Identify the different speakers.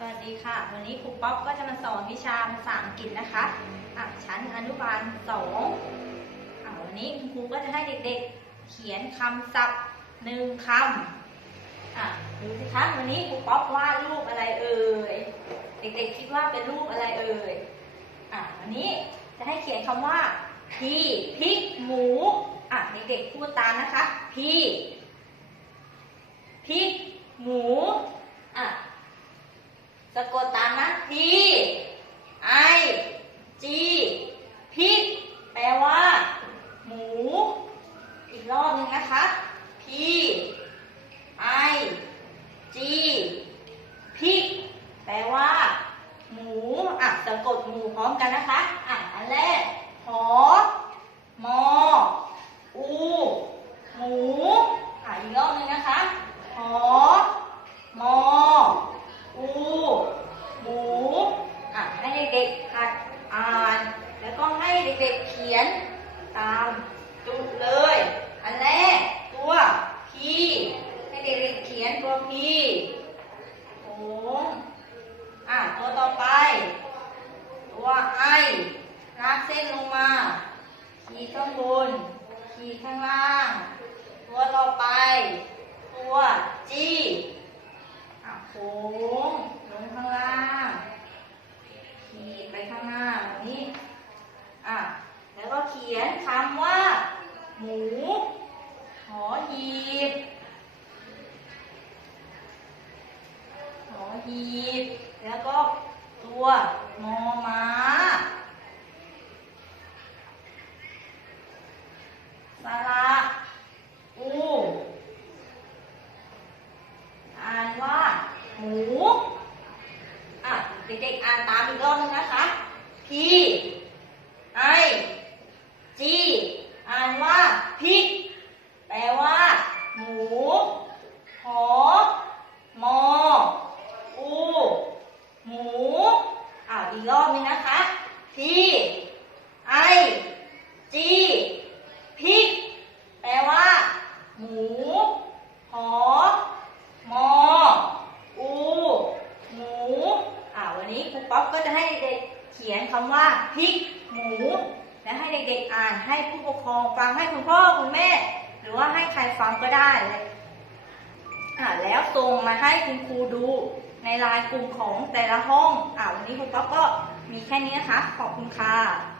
Speaker 1: สวัสดีค่ะ วันนี้ครูป๊อปก็จะมาสอนวิชาภาษาอังกฤษนะคะอะชั้นอนุบาลสองอะวันนี้ครูก็จะให้เด็กๆ เขียนคำศัพท์หนึ่งคำอะดูสิคะวันนี้ครูป๊อปวาดรูปอะไรเอ่ยเด็กๆคิดว่าเป็นรูปอะไรเอ่ยอะวันนี้จะให้เขียนคำว่าพี่พริกหมูอะเด็กๆพูดตามนะคะพี่พริกหมูะกดตามนะ P I G พริกแปลว่า หมู อีกรอบหนึ่งนะคะ P I G พริกแปลว่า หมู อะสะกดหมูพร้อมกันนะคะ อะ อันแรกหอมอ อู หมู อะ อีกรอบหนึ่งนะคะ หอ มอ อู หมู อะ ให้เด็กๆหัดอ่าน แล้วก็ให้ เด็กๆเขียนตามจุดเลย อันแรกตัวพีให้เด็กๆเขียนตัวพีโอ้อะตัวต่อไป ตัวไอลากเส้นลงมา ขีดข้างบน ขีดข้างล่าง ตัวต่อไป ตัวจีอะโค้งลงข้างล่าง ขีดไปข้างหน้าแบบนี้ อะ แล้วก็เขียนคำว่า หมู หอหีบหอหีบ แล้วก็ตัวมอม้า สระอูอ่านว่าหมูอะเด็กๆอ่านตามอีกรอบนึงนะคะ P I G อีกรอบนึงนะคะ P I G พริกแปลว่า หมู หอ มอ อู หมู อ่าวันนี้ครูป๊อปก็จะให้เด็กเขียนคำว่าพริก หมู และให้เด็กๆอ่านให้ผู้ปกครองฟังให้คุณพ่อคุณแม่ หรือว่าให้ใครฟังก็ได้เลยอ่าแล้วส่งมาให้คุณครูดู ในไลน์กลุ่มของแต่ละห้องอ่าวันนี้ครูป๊อฟก็มีแค่นี้นะคะ ขอบคุณค่ะ